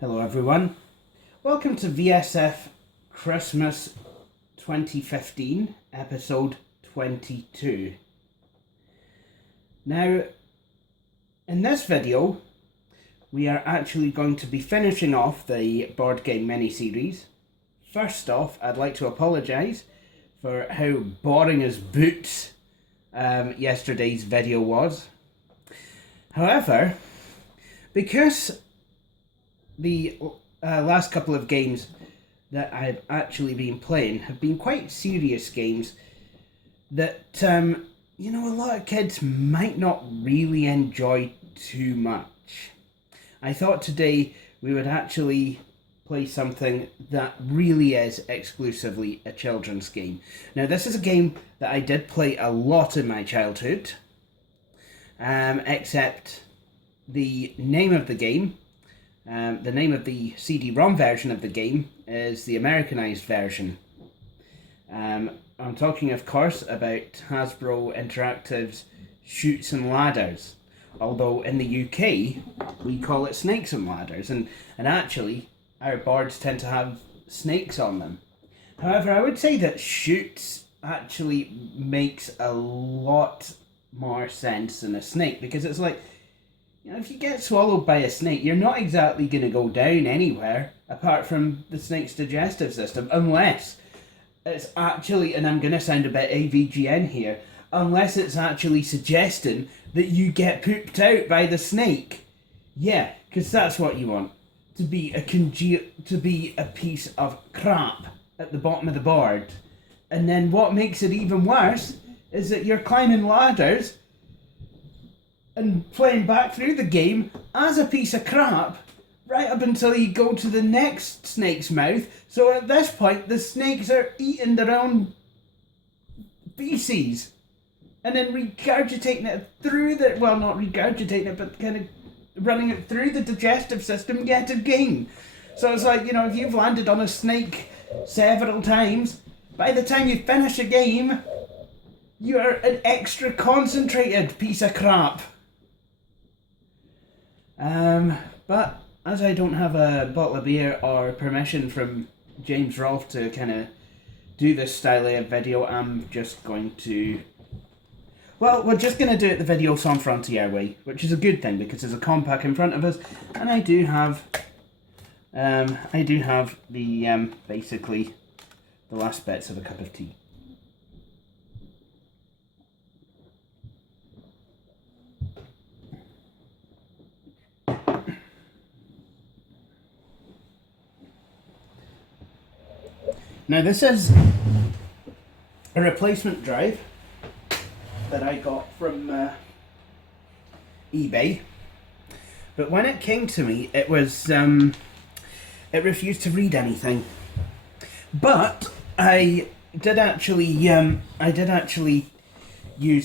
Hello everyone, welcome to VSF Christmas 2015, episode 22. Now, in this video, we are actually going to be finishing off the board game mini-series. First off, I'd like to apologise for how boring as boots yesterday's video was. However, because the last couple of games that I've actually been playing have been quite serious games that, a lot of kids might not really enjoy too much. I thought today we would actually play something that really is exclusively a children's game. Now, this is a game that I did play a lot in my childhood, except the name of the game, the name of the CD-ROM version of the game is the Americanized version. I'm talking, of course, about Hasbro Interactive's Chutes and Ladders. Although in the UK, we call it Snakes and Ladders, and actually, our boards tend to have snakes on them. However, I would say that Chutes actually makes a lot more sense than a snake, because it's like, if you get swallowed by a snake, you're not exactly going to go down anywhere apart from the snake's digestive system, unless it's actually, and I'm going to sound a bit AVGN here, unless it's actually suggesting that you get pooped out by the snake. Yeah, because that's what you want. To be a piece of crap at the bottom of the board. And then what makes it even worse is that you're climbing ladders and playing back through the game as a piece of crap right up until you go to the next snake's mouth. So at this point, the snakes are eating their own feces and then regurgitating it through the, well, not regurgitating it, but kind of running it through the digestive system yet again. So it's like, if you've landed on a snake several times, by the time you finish a game, you're an extra concentrated piece of crap. But as I don't have a bottle of beer or permission from James Rolfe to kind of do this style of video, I'm just going to... Well, we're just going to do it the Video Sans Frontier way, which is a good thing because there's a compact in front of us, and I do have the, basically, the last bits of a cup of tea. Now this is a replacement drive that I got from eBay, but when it came to me, it was it refused to read anything. But I did actually use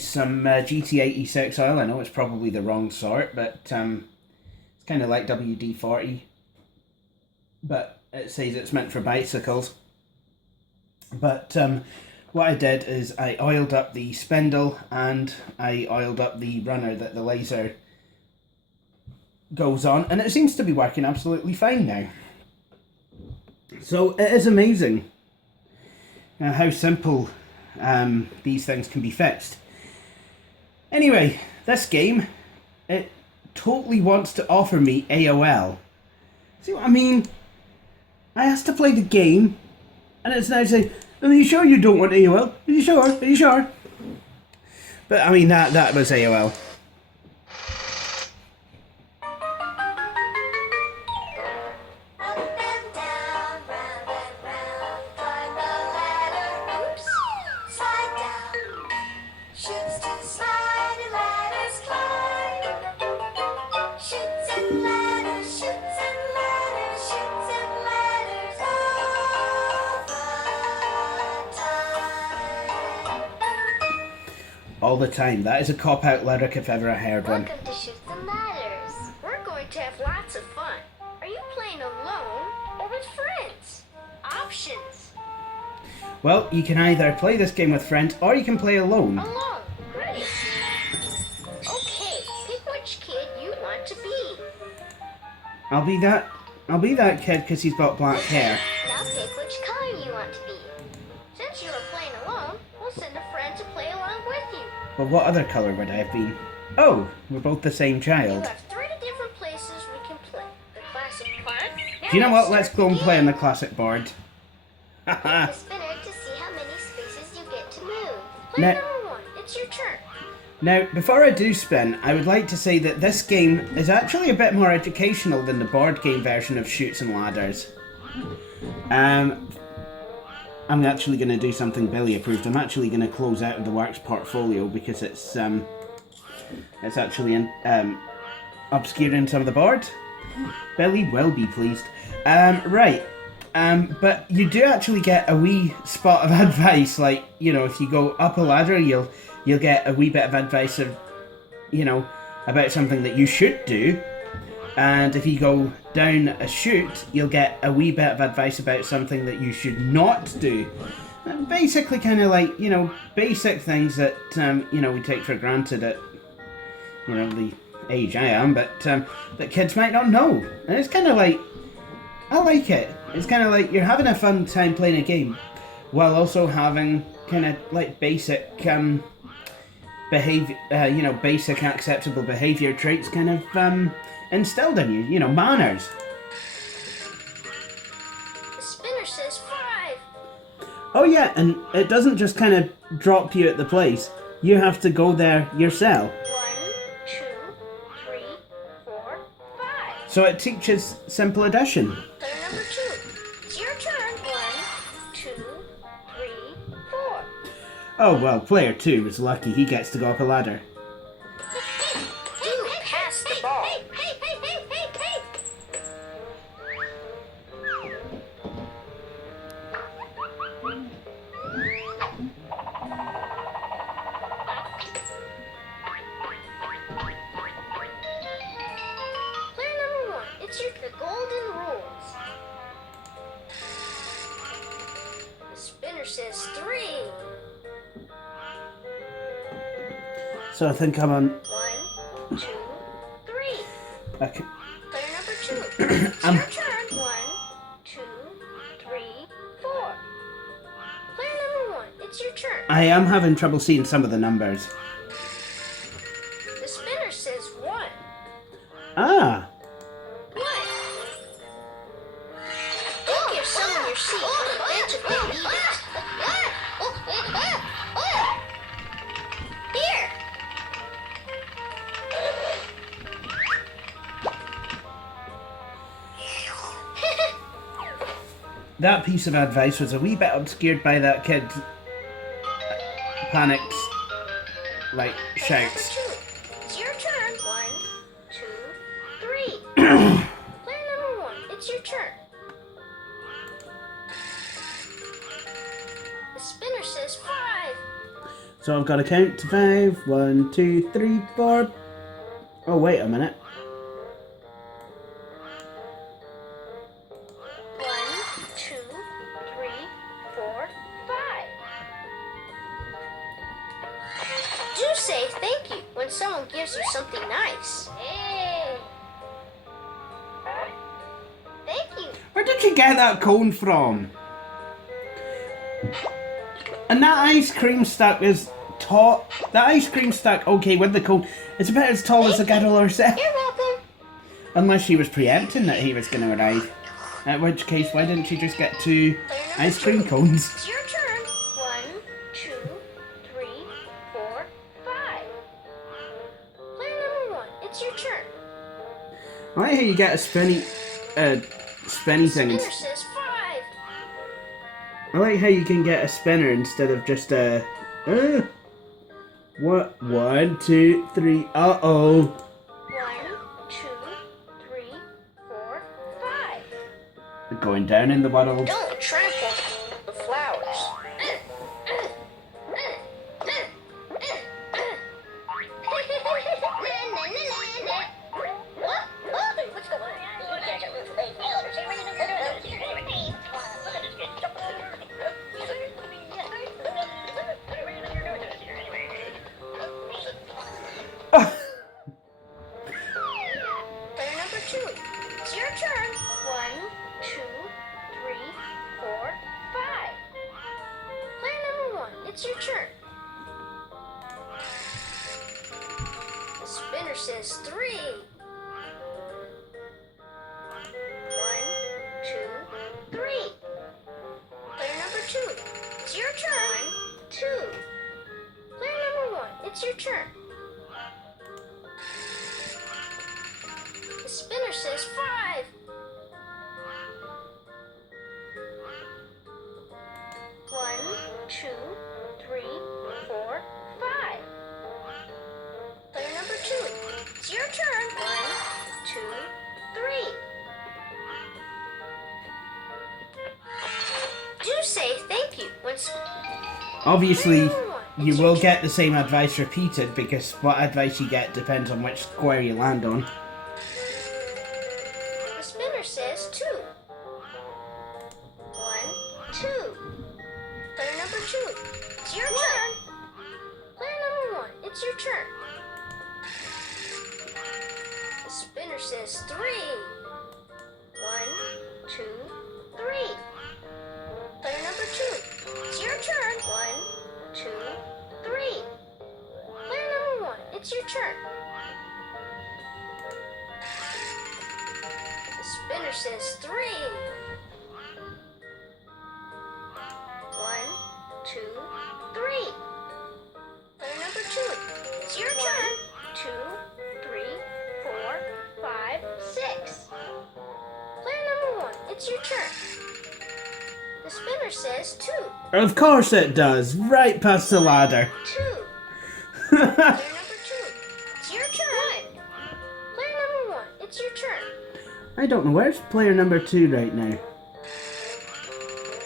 some GT86 oil. I know it's probably the wrong sort, but it's kind of like WD-40, but it says it's meant for bicycles. But what I did is I oiled up the spindle and I oiled up the runner that the laser goes on, and it seems to be working absolutely fine now. So it is amazing how simple these things can be fixed. Anyway, this game, it totally wants to offer me AOL. See what I mean? I asked to play the game, and it's now saying, "Are you sure you don't want AOL? Are you sure? Are you sure?" But I mean, that was AOL. All the time. That is a cop-out lyric if ever I heard one. Welcome to Chutes and Ladders. We're going to have lots of fun. Are you playing alone or with friends? Options. Well, you can either play this game with friends or you can play alone. Alone. Great. Okay, pick which kid you want to be. I'll be that I'll be that kid because he's got black hair. Now pick which color you want to be. Since you are playing alone, we'll send a friend to play along with you. Well, what other colour would I have been? Oh, we're both the same You child. have 3 different places we can play. The classic park. Do you know what? Let's go and play on the classic board. The spinner to see how many spaces you get to move. Play Now- number 1. It's your turn. Now, before I do spin, I would like to say that this game is actually a bit more educational than the board game version of Chutes and Ladders. I'm actually going to do something Billy approved. I'm actually going to close out of the Works portfolio because it's actually obscuring some of the board. Billy will be pleased. Right. But you do actually get a wee spot of advice, like, you know, if you go up a ladder, you'll get a wee bit of advice of, you know, about something that you should do. And if you go down a chute, you'll get a wee bit of advice about something that you should not do. And basically kind of like, you know, basic things that, you know, we take for granted at, you know, the age I am, but that kids might not know. And it's kind of like, I like it. It's kind of like you're having a fun time playing a game while also having kind of like basic behavior, you know, basic acceptable behavior traits kind of instilled in you. You know, manners. The spinner says 5. Oh yeah, and it doesn't just kind of drop you at the place. You have to go there yourself. 1, 2, 3, 4, 5. So it teaches simple addition. Player number 2. It's your turn. 1, 2, 3, 4. Oh well, player 2 is lucky. He gets to go up a ladder. Do pass the ball. Player number 1. It's the golden rules. The spinner says 3. So I think I'm on. 1, 2, 3. Okay. Player number 2. It's your turn. 1, 2, 3, 4. Player number 1. It's your turn. I am having trouble seeing some of the numbers. The spinner says 1. Ah. 1. Don't give someone your seat on the bench if they need it. Here. That piece of advice was a wee bit obscured by that kid panicked, like, Player number shouts. 2. It's your turn. 1, 2, 3. Player number 1. It's your turn. The spinner says 5. So I've got to count to 5. 1, 2, 3, 4. Oh, wait a minute. 1, 2, 3, 4, 5. Do say thank you when someone gives you something nice. Hey. Thank you. Where did you get that cone from? And that ice cream stack is tall. That ice cream stack, okay, with the cone, it's about as tall as the girl herself. You're welcome. Unless she was preempting that he was going to arrive. In which case, why didn't she just get 2 Player number ice cream 2. cones? It's your turn. 1, 2, 3, 4, 5. Player number 1. It's your turn. I like how you get a spinny thing. Spinner says 5. I like how you can get a spinner instead of just a. What? 1, 2, 3. Uh-oh. 1, 2, 3, 4, 5. Going down in the world. Don't trample the flowers. What's going on? Player number 2. It's your turn. 1, it's your turn. The spinner says 3. 1, 2, 3. Player number 2, it's your turn. 1, 2. Player number 1, it's your turn. The spinner says 5. 1, 2, 3, 4, 5. Player number 2, it's your turn. 1, 2, 3. Do say thank you when. Obviously, you will get the same advice repeated because what advice you get depends on which square you land on. The spinner says 2. 1, 2. Player number 2, it's your turn. Player number 1, it's your turn. The spinner says 3. 1, 2, 3. Player number 2, it's your turn. 1, 2, 3. Player number 1, it's your turn. The spinner says 3. 1, 2, 3. Player number 2, it's your turn. 2, 3, 4, 5, 6. Player number 1, it's your turn. The spinner says 2. Of course it does, right past the ladder. 2. Player number 2, it's your turn. 1. Player number 1, it's your turn. I don't know, where's player number 2 right now?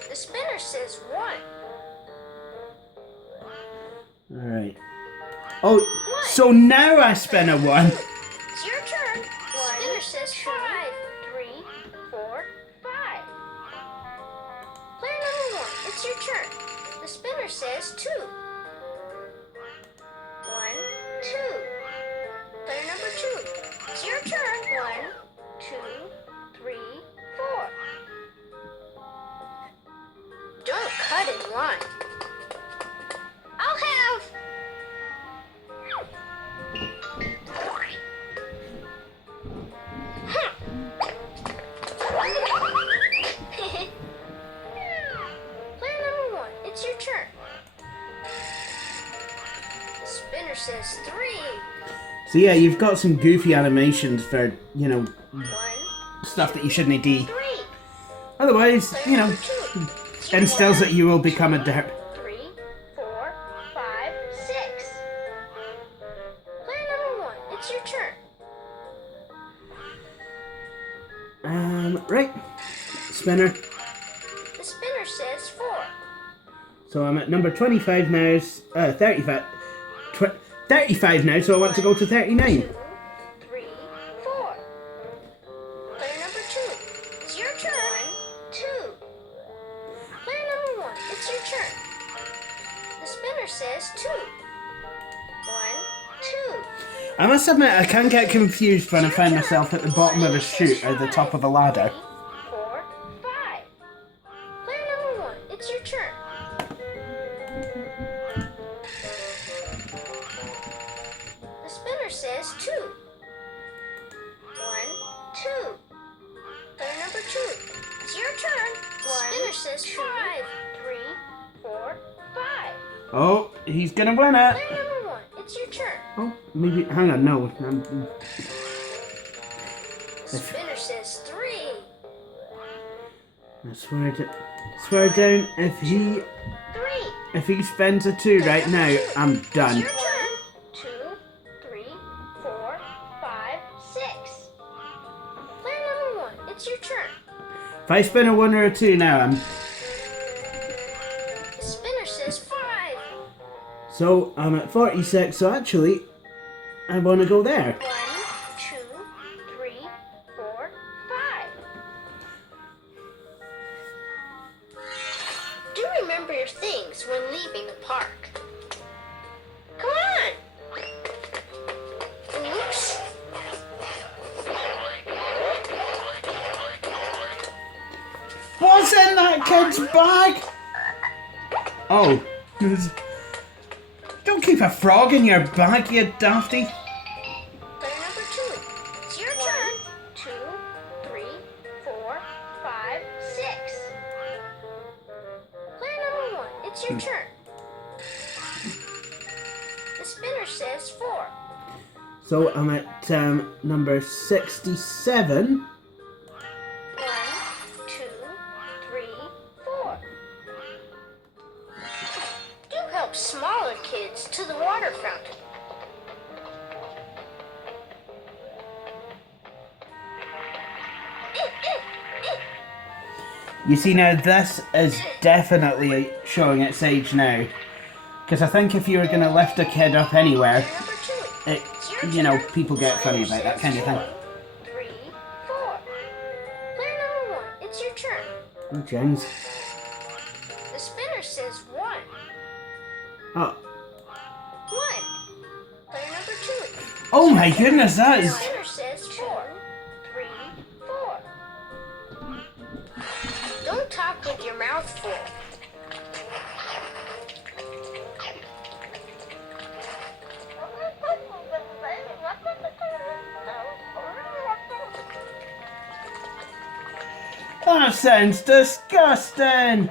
The spinner says 1. Alright. Oh, so now I spin a 1. It's your turn. 1. The spinner says 5. 3, 4, 5. Player number 1, it's your turn. The spinner says 2. 1, 2. Player number 2, it's your turn. 1, 2, 3, 4. Don't cut in line. I'll have. Player number 1, it's your turn. The spinner says 3. So yeah, you've got some goofy animations for, 1, stuff that you shouldn't do. 3. Otherwise, Player number 2, it's your instills turn. that you will become a derp. 3, 4, 5, 6. Player number 1, it's your turn. Right. Spinner. The spinner says 4. So I'm at number 25 now, 35. 35 now, so I want to go to 39. 2, 3, 4. Player number 2, it's your turn. 1, 2. Player number 1, it's your turn. The spinner says 2. 1, 2. I must admit, I can get confused when I find myself at the bottom of a chute or the top of a ladder. 4, 5. Player number 1, it's your turn. The spinner says 2. 1, 2. Player number 2, it's your turn. The spinner says 5. 3, 4, 5. Oh, he's gonna win it. Player number 1, it's your turn. Oh, maybe, hang on, no. The spinner says 3. I swear down, if he 3. spends a 2 right now, I'm It's done. your turn. 2, 3, 4, 5, 6. Player number 1, it's your turn. If I spin a 1 or a 2 now, I'm... The spinner says 5. So, I'm at 46, so actually, I want to go there. 1, 2, 3, 4, 5. Do remember your things when leaving the park. Come on! Oops. What's in that kid's bag? Oh, Don't keep a frog in your bag, you dafty. Player number 2. It's your turn. 2, 3, 4, 5, 6. Player number 1. It's your turn. The spinner says 4. So I'm at number 67. 1, 2, 3, 4. Do help smaller kids to the water fountain. You see, now this is definitely showing its age now. Because I think if you were going to lift a kid up anywhere, Player number 2. you know, people get funny about that kind of thing. 3, 4. Player number 1. It's your turn. Oh, James. The spinner says 1. Oh. 1. Player number 2. Oh my goodness, that The is... spinner says 4. 3, 4. Don't talk with your mouth full. That sounds disgusting!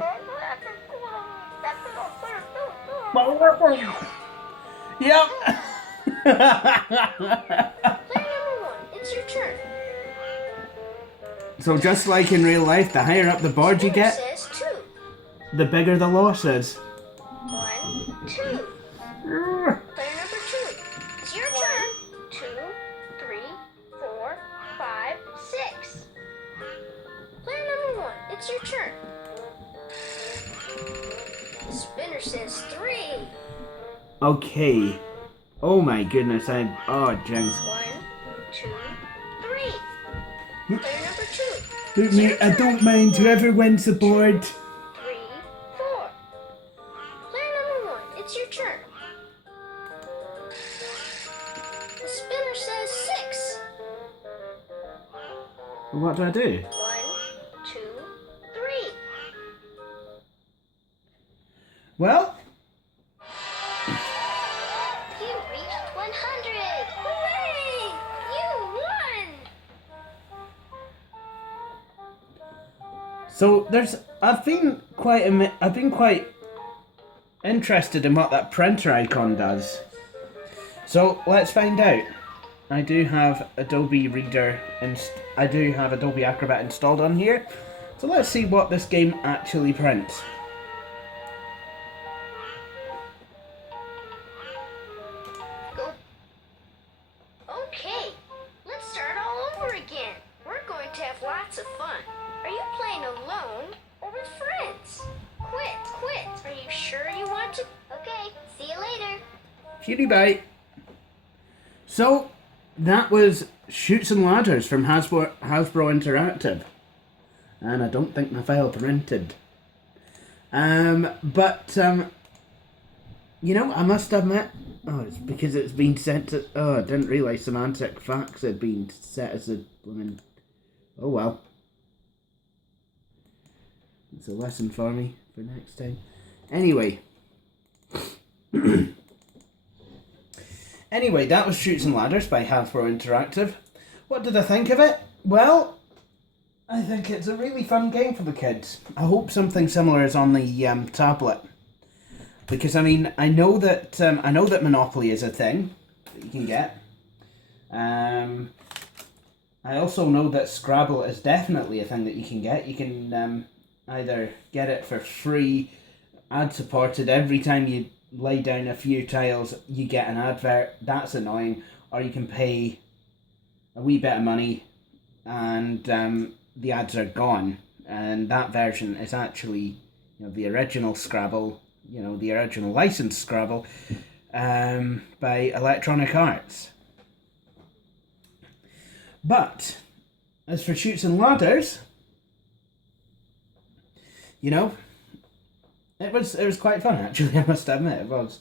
Yep! Player number 1. It's your turn. So just like in real life, the higher up the board you Spinner get, says 2. the bigger the loss is. 1, 2. Player number 2. It's your turn. 2, 3, 4, 5, 6. Player number 1. It's your turn. The spinner says 3. Okay. Oh my goodness, oh, Jinx. 1, 2, 3. Player number 2. Look, mate, I don't mind whoever wins the board. 3, 4. Player number 1. It's your turn. The spinner says 6. What do I do? 1, 2, 3. Well, You reached 100! Hooray! You won! so I've been quite interested in what that printer icon does. So let's find out. I do have Adobe Reader and I do have Adobe Acrobat installed on here. So let's see what this game actually prints. Go. Okay, let's start all over again. We're going to have lots of fun. Are you playing alone or with friends? Quit. Are you sure you want to? Okay, see you later. Cutie bye. So that was Chutes and Ladders from Hasbro Interactive. And I don't think my file printed. You know, I must admit, it's because it's been sent to, I didn't realise semantic facts had been set as a woman. Oh well. It's a lesson for me for next time. Anyway. Anyway, that was Chutes and Ladders by Hasbro Interactive. What did I think of it? Well, I think it's a really fun game for the kids. I hope something similar is on the tablet. Because I mean, I know that Monopoly is a thing that you can get. I also know that Scrabble is definitely a thing that you can get. You can either get it for free, ad supported. Every time you lay down a few tiles, you get an advert. That's annoying. Or you can pay a wee bit of money, and the ads are gone. And that version is actually, the original Scrabble. The original licensed Scrabble by Electronic Arts. But as for Chutes and Ladders, it was quite fun actually. I must admit it was.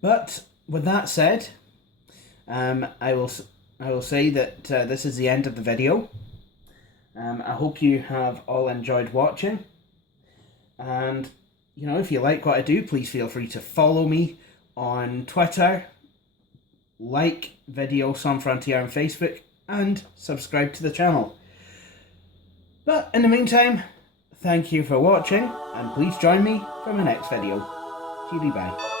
But with that said, I will say that this is the end of the video. I hope you have all enjoyed watching. And, you know, if you like what I do, please feel free to follow me on Twitter, like Video Some Frontier on Facebook, and subscribe to the channel. But in the meantime, thank you for watching, and please join me for my next video. Bye.